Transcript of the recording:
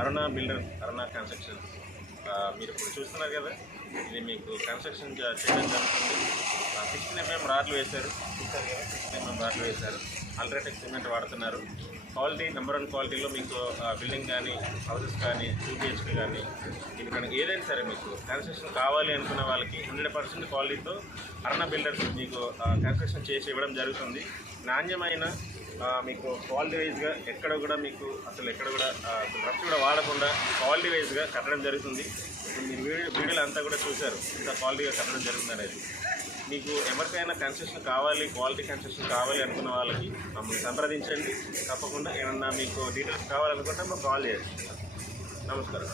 అరుణ builder, అరుణ construction మీరు ఇప్పుడు చూస్తున్నారు కదా, ఇది మీకు కన్స్ట్రక్షన్ చేయడం జరుగుతుంది. 16 mm రాడ్లు వేశారు, చూస్తారు కదా, 16 mm రాడ్లు వేశారు. అల్ట్రాటెక్ సిమెంట్ వాడుతున్నారు. క్వాలిటీ నెంబర్ 1 క్వాలిటీలో మీకు బిల్డింగ్ కానీ, హౌసెస్ కానీ, 2 BHK కానీ, ఇది కనుక ఏదైనా సరే మీకు కన్స్ట్రక్షన్ కావాలి అనుకున్న వాళ్ళకి 100% క్వాలిటీతో అరుణ బిల్డర్స్ మీకు కన్స్ట్రక్షన్ చేసి ఇవ్వడం జరుగుతుంది. నాణ్యమైన మీకు క్వాలిటీ వైజ్గా ఎక్కడ కూడా మీకు అసలు ఎక్కడ కూడా బ్రష్ కూడా వాడకుండా క్వాలిటీ వైజ్గా కట్టడం జరుగుతుంది. మీరు వీడియోలు అంతా కూడా చూశారు, ఇంత క్వాలిటీగా కట్టడం జరుగుతుంది అనేది. మీకు ఎవరికైనా కన్స్ట్రక్షన్ కావాలి, క్వాలిటీ కన్స్ట్రక్షన్ కావాలి అనుకున్న వాళ్ళకి మమ్మల్ని సంప్రదించండి. తప్పకుండా ఏమన్నా మీకు డీటెయిల్స్ కావాలనుకుంటే మాకు కాల్ చేయండి. నమస్కారం.